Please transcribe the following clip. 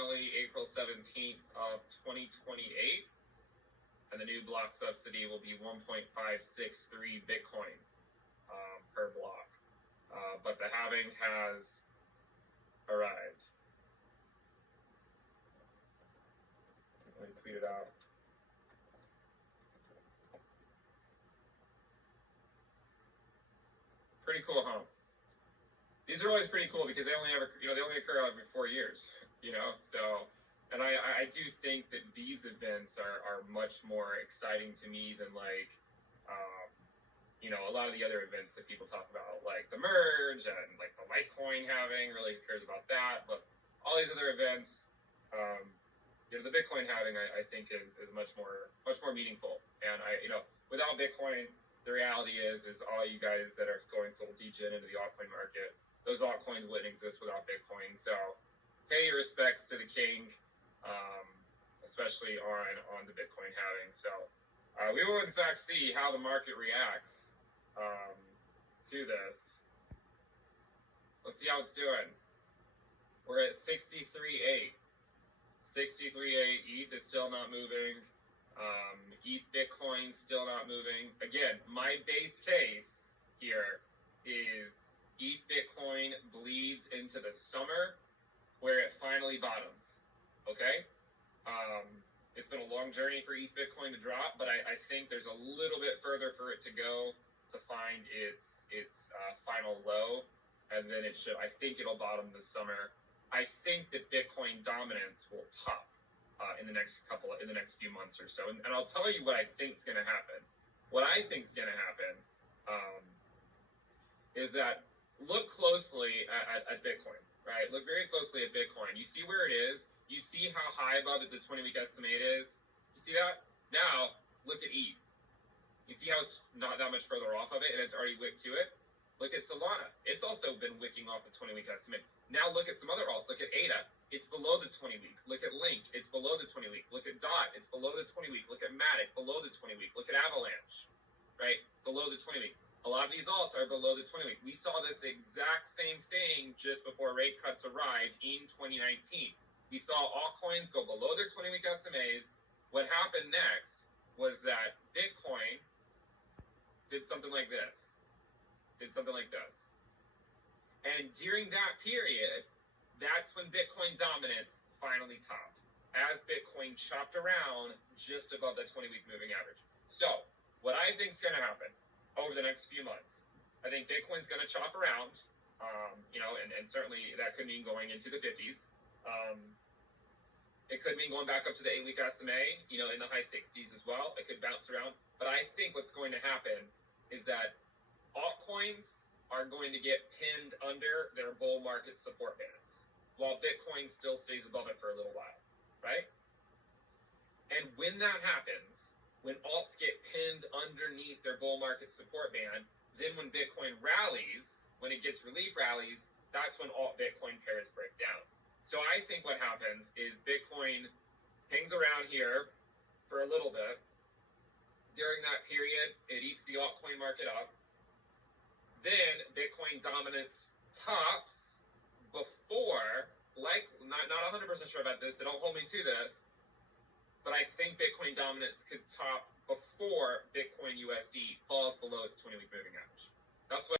approximately April 17th of 2028, and the new block subsidy will be 1.563 Bitcoin per block. But the halving has arrived. Let me tweet it out. Pretty cool, huh? These are always pretty cool because they only occur every 4 years, so, and I do think that these events are much more exciting to me than a lot of the other events that people talk about, like the merge and like the Litecoin halving. Really, who cares about that? But all these other events, the Bitcoin halving, I think is much more meaningful. And without Bitcoin, the reality is all you guys that are going full degen into the altcoin market, those altcoins wouldn't exist without Bitcoin. So pay your respects to the king, especially on the Bitcoin halving. So we will in fact see how the market reacts to this. Let's see how it's doing. We're at 63.8. 63.8. ETH is still not moving. ETH Bitcoin still not moving. Again, my base case here is ETH Bitcoin bleeds into the summer where it finally bottoms. Okay? It's been a long journey for ETH Bitcoin to drop, but I think there's a little bit further for it to go to find its final low, and then I think it'll bottom this summer. I think that Bitcoin dominance will top in the next few months or so, and I'll tell you what I think is going to happen. What I think is going to happen is that look closely at Bitcoin, right? Look very closely at Bitcoin. You see where it is. You see how high above it the 20-week estimate is. You see that? Now look at ETH. You see how it's not that much further off of it, and it's already wicked to it. Look at Solana. It's also been wicking off the 20-week estimate. Now look at some other alts. Look at ADA. It's below the 20-week. Look at Link. It's below the 20-week. Look at DOT. It's below the 20-week. Look at Matic. Below the 20-week. Look at Avalanche. Right? Below the 20-week. A lot of these alts are below the 20-week. We saw this exact same thing just before rate cuts arrived in 2019. We saw altcoins go below their 20-week SMAs. What happened next was that Bitcoin did something like this. And during that period, that's when Bitcoin dominance finally topped, as Bitcoin chopped around just above the 20-week moving average. So what I think is going to happen over the next few months, I think Bitcoin's going to chop around, and certainly that could mean going into the 50s. It could mean going back up to the 8-week SMA, in the high 60s as well. It could bounce around. But I think what's going to happen is that altcoins are going to get pinned under their bull market support bands, while Bitcoin still stays above it for a little while, right? And when that happens, when alts get pinned underneath their bull market support band, then when Bitcoin rallies, when it gets relief rallies, that's when alt Bitcoin pairs break down. So I think what happens is Bitcoin hangs around here for a little bit. During that period, it eats the altcoin market up. Then Bitcoin dominance tops before, not 100% sure about this, so don't hold me to this, but I think Bitcoin dominance could top before Bitcoin USD falls below its 20-week moving average. That's what